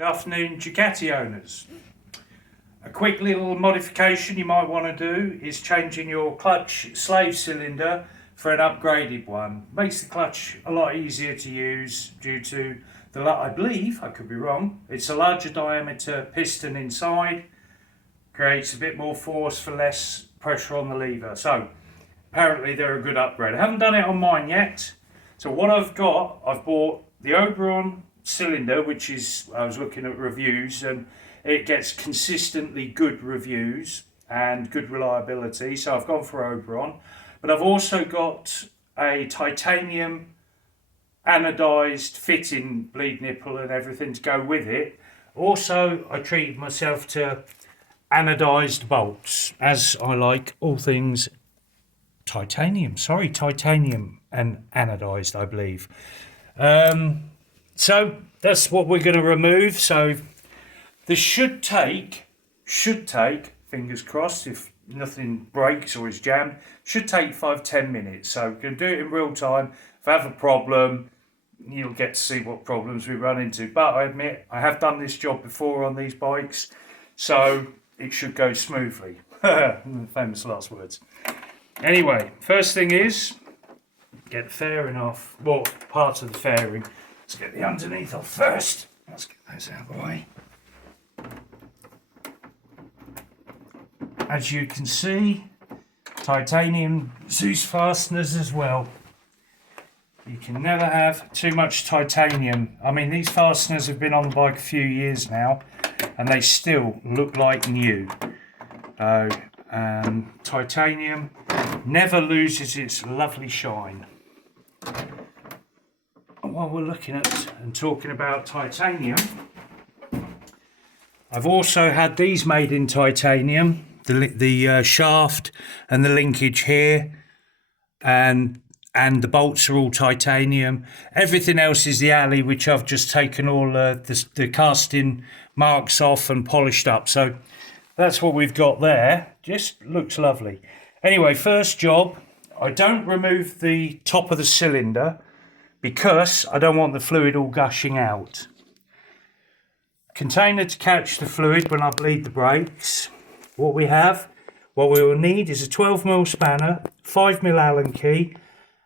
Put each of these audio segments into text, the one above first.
Good afternoon, Ducati owners. A quick little modification you might want to do is changing your clutch slave cylinder for an upgraded one. Makes the clutch a lot easier to use due to I believe, I could be wrong, it's a larger diameter piston inside, creates a bit more force for less pressure on the lever. So apparently they're a good upgrade. I haven't done it on mine yet. So what I've bought the Oberon cylinder, which is, I was looking at reviews and it gets consistently good reviews and good reliability, so I've gone for Oberon. But I've also got a titanium anodized fitting bleed nipple and everything to go with it. Also, I treated myself to anodized bolts, as I like all things titanium and anodized, I believe. So that's what we're going to remove. So this should take, fingers crossed, if nothing breaks or is jammed, should take 5-10 minutes. So we're going to do it in real time. If I have a problem, you'll get to see what problems we run into. But I admit, I have done this job before on these bikes, so it should go smoothly. Famous last words. Anyway, first thing is, get the fairing off. Well, part of the fairing. Let's get the underneath off first. Let's get those out of the way. As you can see, titanium Zeus fasteners as well. You can never have too much titanium. I mean, these fasteners have been on the bike a few years now and they still look like new. Titanium never loses its lovely shine. And while we're looking at and talking about titanium, I've also had these made in titanium. The shaft and the linkage here, and the bolts are all titanium. Everything else is the alley, which I've just taken all the casting marks off and polished up. So that's what we've got there. Just looks lovely. Anyway, first job, I don't remove the top of the cylinder because I don't want the fluid all gushing out. Container to catch the fluid when I bleed the brakes. What we will need is a 12mm spanner, 5mm Allen key,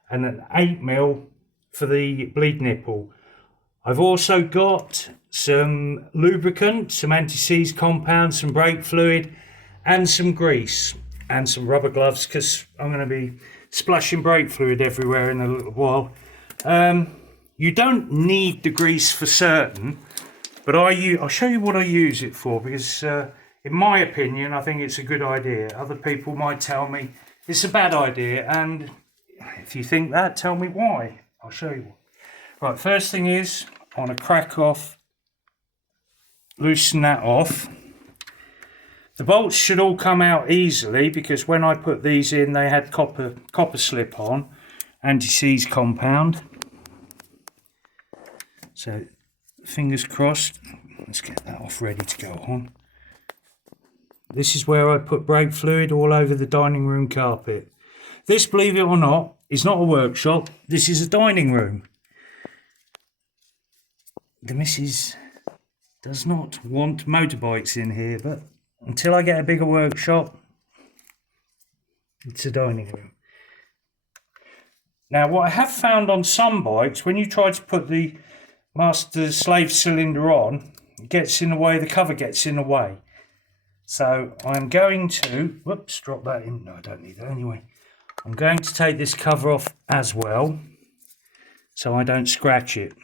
and an 8mm for the bleed nipple. I've also got some lubricant, some anti-seize compound, some brake fluid, and some grease, and some rubber gloves because I'm going to be splashing brake fluid everywhere in a little while. You don't need the grease for certain, but I'll show you what I use it for because in my opinion, I think it's a good idea. Other people might tell me it's a bad idea, and if you think that, tell me why. I'll show you. Right, first thing is, I want to crack off, loosen that off. The bolts should all come out easily because when I put these in, they had copper slip on, anti-seize compound. So, fingers crossed. Let's get that off, ready to go on. This is where I put brake fluid all over the dining room carpet. This, believe it or not, is not a workshop. This is a dining room. The missus does not want motorbikes in here, but until I get a bigger workshop, it's a dining room. Now, what I have found on some bikes, when you try to put the master slave cylinder on, it gets in the way, the cover gets in the way. So I'm going to, whoops, drop that in. No, I don't need that anyway. I'm going to take this cover off as well, so I don't scratch it.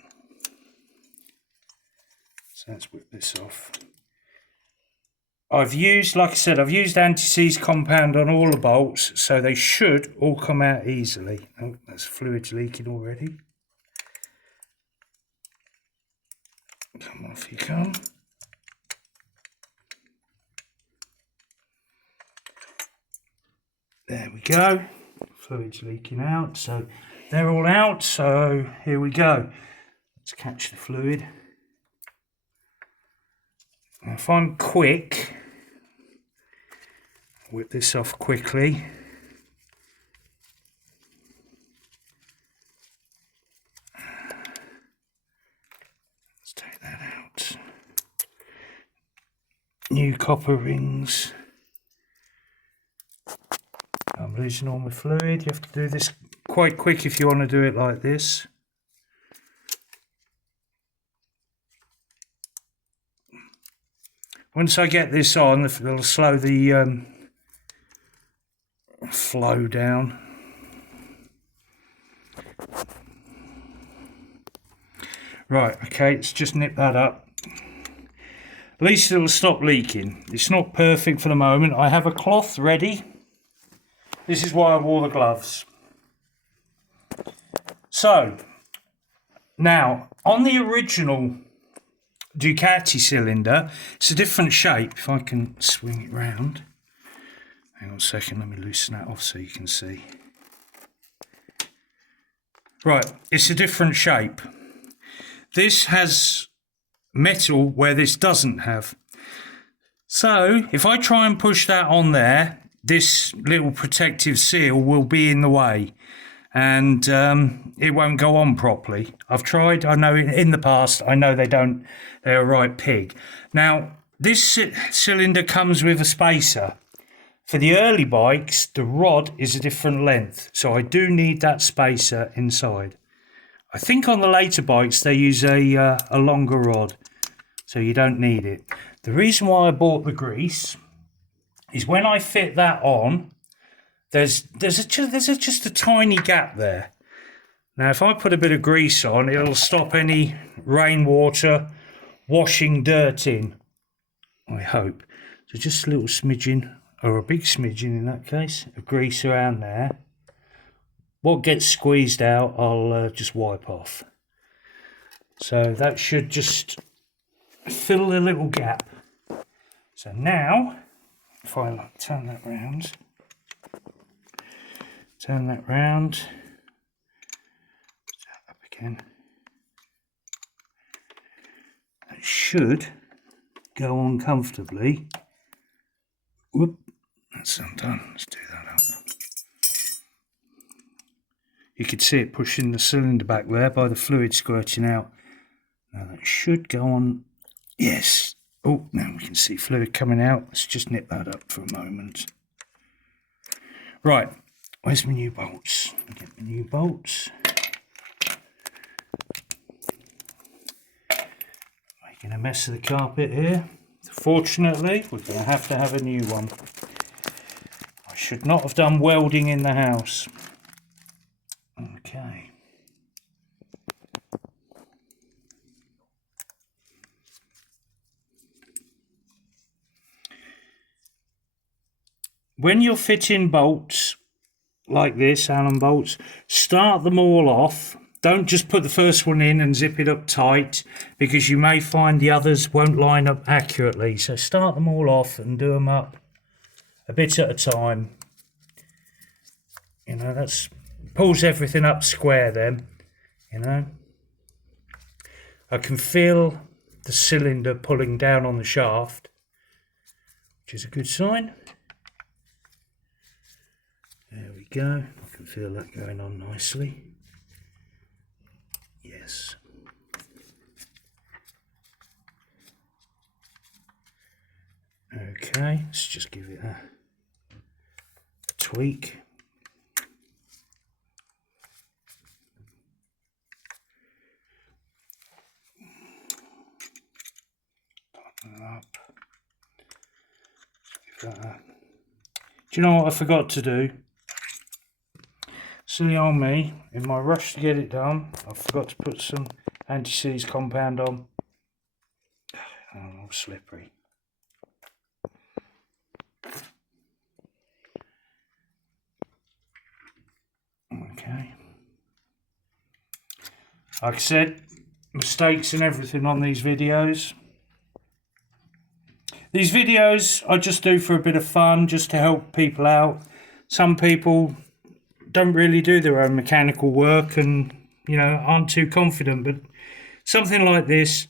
So let's whip this off. I've used, like I said, I've used anti-seize compound on all the bolts, so they should all come out easily. Oh, that's fluid's leaking already. Come off you come. There we go, fluid's leaking out, so they're all out, so here we go. Let's catch the fluid. Now if I'm quick, whip this off quickly. Let's take that out. new copper rings. I'm losing all my fluid. You have to do this quite quick if you want to do it like this. Once I get this on, it'll slow the flow down. Right, okay, let's just nip that up. At least it'll stop leaking. It's not perfect for the moment. I have a cloth ready. This is why I wore the gloves. So, now, on the original Ducati cylinder, it's a different shape. If I can swing it round. Hang on a second, let me loosen that off so you can see. Right, it's a different shape. This has metal where this doesn't have. So, if I try and push that on there, this little protective seal will be in the way. And it won't go on properly. I've tried, I know in the past, I know they're a right pig. Now, this cylinder comes with a spacer. For the early bikes, the rod is a different length, so I do need that spacer inside. I think on the later bikes, they use a longer rod, so you don't need it. The reason why I bought the grease is when I fit that on, there's just a tiny gap there. Now, if I put a bit of grease on, it'll stop any rainwater washing dirt in, I hope. So just a little smidgen, or a big smidgen in that case, of grease around there. What gets squeezed out, I'll just wipe off. So that should just fill the little gap. So now, if I turn that round, up again. That should go on comfortably. Whoop, that's undone. Let's do that up. You could see it pushing the cylinder back there by the fluid squirting out. Now that should go on. Yes. Oh, now we can see fluid coming out. Let's just nip that up for a moment. Right. Where's my new bolts? Get my new bolts. Making a mess of the carpet here. Fortunately, we're going to have a new one. I should not have done welding in the house. Okay. When you're fitting bolts, like this, Allen bolts, start them all off. Don't just put the first one in and zip it up tight, because you may find the others won't line up accurately. So start them all off and do them up a bit at a time. You know, that's pulls everything up square then, you know. I can feel the cylinder pulling down on the shaft, which is a good sign. There we go. I can feel that going on nicely. Yes. Okay, let's just give it a tweak. Tighten it up. Give that a... Do you know what I forgot to do? Silly on me, in my rush to get it done, I forgot to put some anti-seize compound on. Oh, all slippery. Okay. Like I said, mistakes and everything on these videos. These videos I just do for a bit of fun, just to help people out. Some people don't really do their own mechanical work and, you know, aren't too confident, but something like this,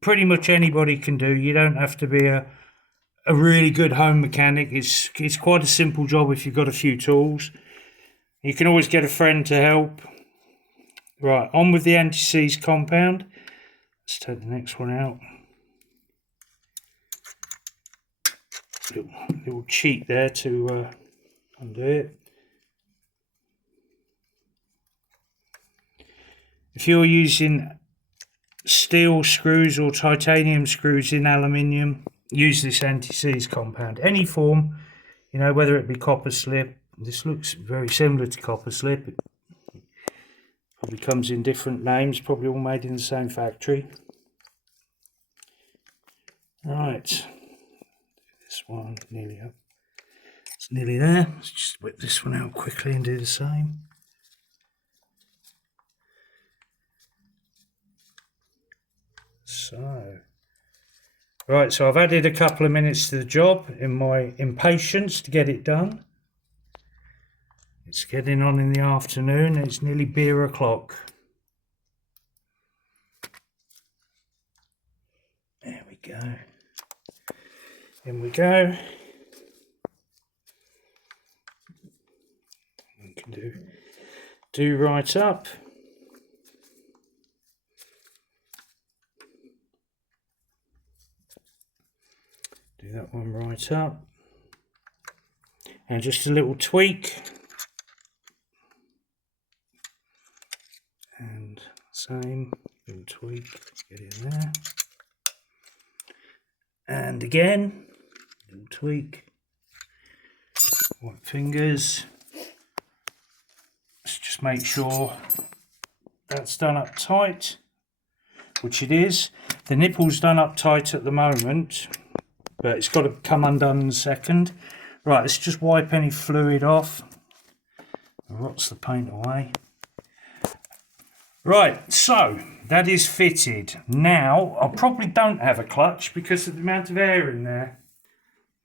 pretty much anybody can do. You don't have to be a really good home mechanic. It's quite a simple job if you've got a few tools. You can always get a friend to help. Right, on with the anti-seize compound. Let's take the next one out. little cheat there to undo it. If you're using steel screws or titanium screws in aluminium, use this anti-seize compound. Any form, you know, whether it be copper slip. This looks very similar to copper slip. It probably comes in different names, probably all made in the same factory. Right, this one nearly up. It's nearly there. Let's just whip this one out quickly and do the same. So, right, so I've added a couple of minutes to the job in my impatience to get it done. It's getting on in the afternoon. It's nearly beer o'clock. There we go. In we go. We can do right up. Do that one right up. And just a little tweak. And same little tweak, get in there. And again, little tweak. White fingers. Let's just make sure that's done up tight, which it is. The nipple's done up tight at the moment, but it's got to come undone in a second. Right, let's just wipe any fluid off. Rots the paint away. Right, so that is fitted. Now, I probably don't have a clutch because of the amount of air in there.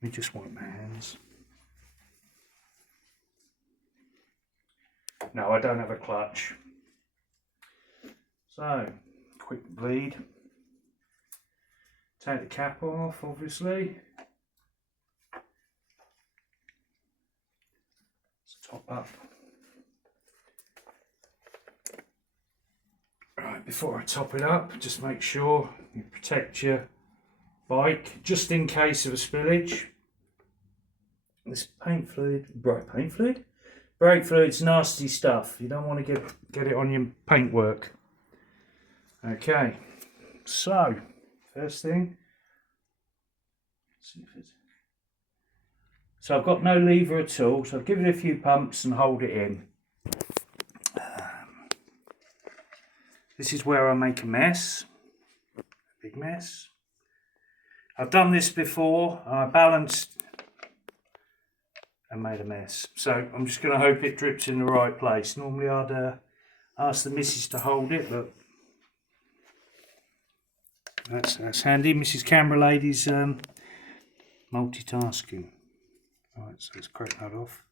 Let me just wipe my hands. No, I don't have a clutch. So, quick bleed. Take the cap off, obviously. Let's top up. Right, before I top it up, just make sure you protect your bike, just in case of a spillage. This paint fluid, brake fluid's nasty stuff. You don't want to get it on your paintwork. Okay, so first thing, let's see if it's, so I've got no lever at all, so I'll give it a few pumps and hold it in. This is where I make a mess, a big mess. I've done this before, and I balanced and made a mess. So I'm just going to hope it drips in the right place. Normally I'd ask the missus to hold it, but that's handy. Mrs. Camera Lady's multitasking. Right, so let's crack that off.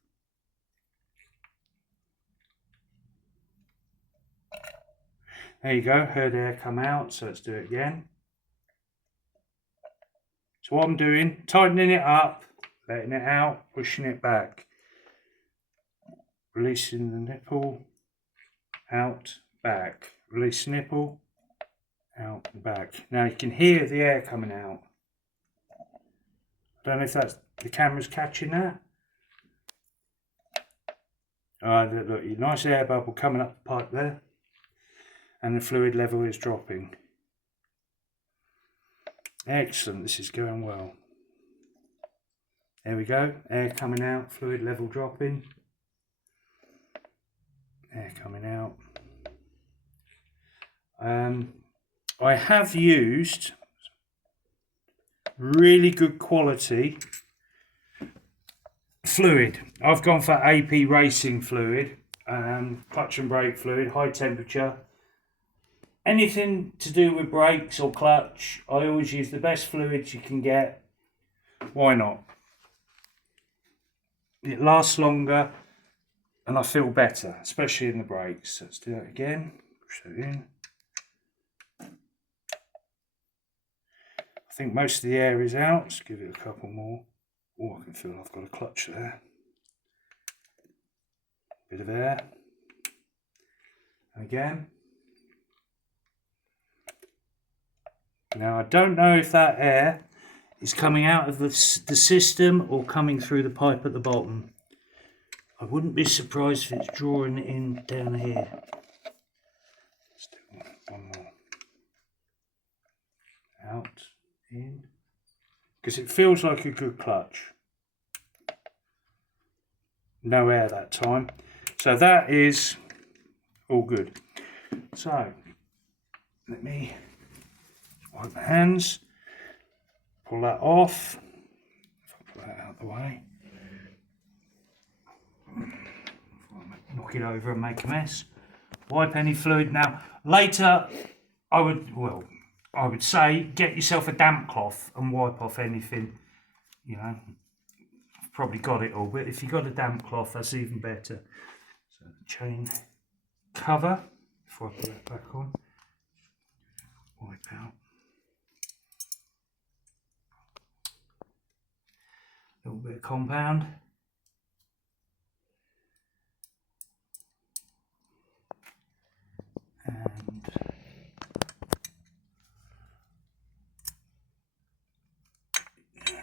There you go, heard air come out, so let's do it again. So what I'm doing, tightening it up, letting it out, pushing it back. Releasing the nipple, out, back. Release the nipple, out, back. Now you can hear the air coming out. I don't know if that's the camera's catching that. Alright, look, nice air bubble coming up the pipe there. And the fluid level is dropping. Excellent, this is going well. There we go, air coming out, fluid level dropping. Air coming out. I have used really good quality fluid. I've gone for AP racing fluid, clutch and brake fluid, high temperature. Anything to do with brakes or clutch, I always use the best fluids you can get. Why not? It lasts longer and I feel better, especially in the brakes. Let's do that again. Push that in. I think most of the air is out. Let's give it a couple more. Oh, I can feel I've got a clutch there. Bit of air. Again. Now I don't know if that air is coming out of the system or coming through the pipe at the bottom. I wouldn't be surprised if it's drawing it in down here. Let's do one more. Out, in. Because it feels like a good clutch. No air that time. So that is all good. So let me wipe my hands, pull that off. If I pull that out of the way, knock it over and make a mess. Wipe any fluid. Now later I would say get yourself a damp cloth and wipe off anything, you know. I've probably got it all, but if you've got a damp cloth, that's even better. So the chain cover, before I put that back on, wipe out. A little bit of compound. And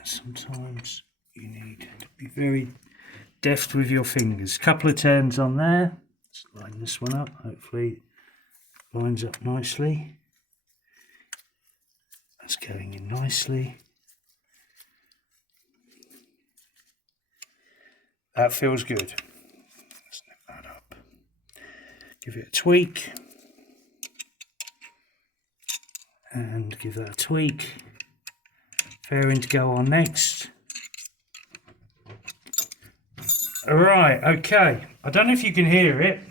sometimes you need to be very deft with your fingers. Couple of turns on there. Let's line this one up. Hopefully it lines up nicely. That's going in nicely. That feels good. Let's nip that up. Give it a tweak. And give that a tweak. Fairing to go on next. Alright, okay. I don't know if you can hear it,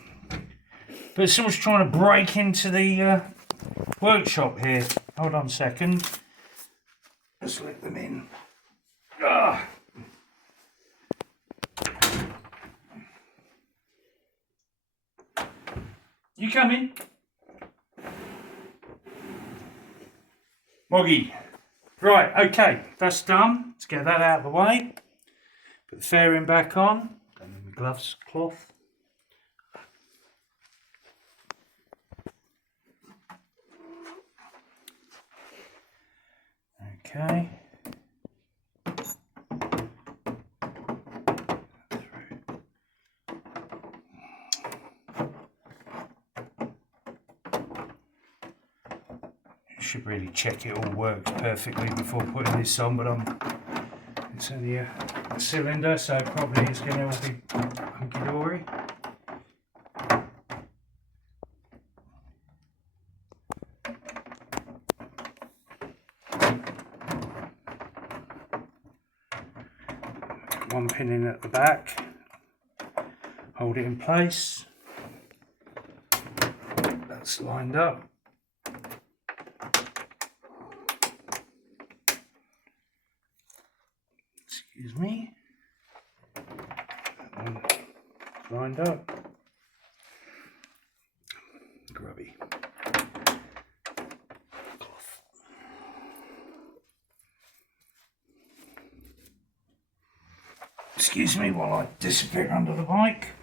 but someone's trying to break into the workshop here. Hold on a second. Let's let them in. Ah. You come in. Moggy. Right, okay, that's done. Let's get that out of the way. Put the fairing back on. Don't need my gloves, cloth. Okay. Should really check it all works perfectly before putting this on, but it's only a cylinder, so probably it's going to all be hunky-dory. One pin in at the back, hold it in place. That's lined up. Excuse me. That one lined up. Grubby. Cloth. Excuse me while I disappear under the bike.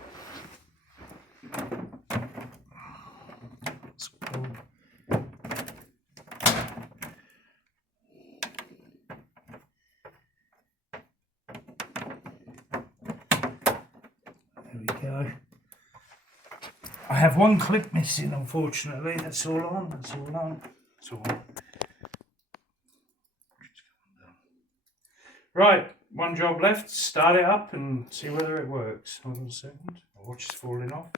I have one clip missing, unfortunately. That's all on. That's all on. That's all on. Right, one job left. Start it up and see whether it works. Hold on a second. My watch is falling off.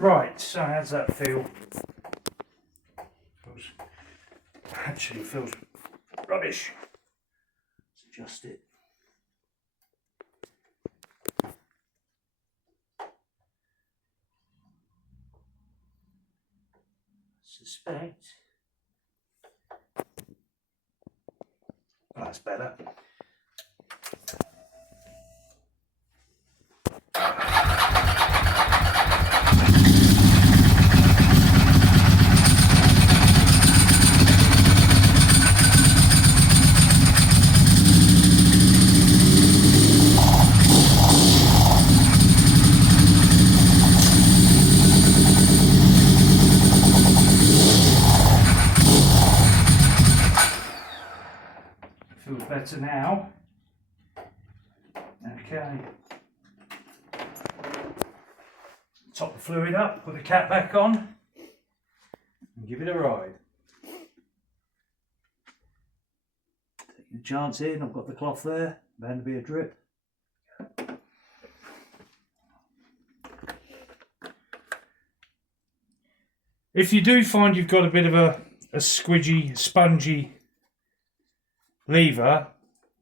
Right, so how's that feel? Actually feels rubbish. Let's adjust it. Suspect. That's better. better now. Okay. Top the fluid up, put the cap back on, and give it a ride. Take a chance in, I've got the cloth there, bound to be a drip. If you do find you've got a bit of a squidgy, spongy lever,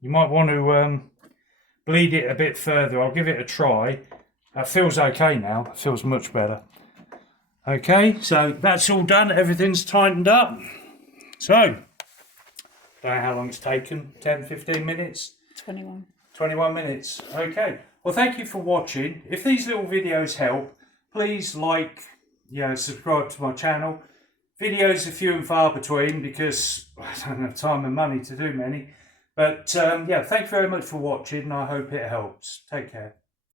you might want to bleed it a bit further. I'll give it a try. That feels okay now, it feels much better. Okay, so that's all done, everything's tightened up. So, don't know how long it's taken, 10, 15 minutes? 21. 21 minutes, okay. Well, thank you for watching. If these little videos help, please like, subscribe to my channel. Videos are few and far between because I don't have time and money to do many. But yeah, thank you very much for watching and I hope it helps. Take care.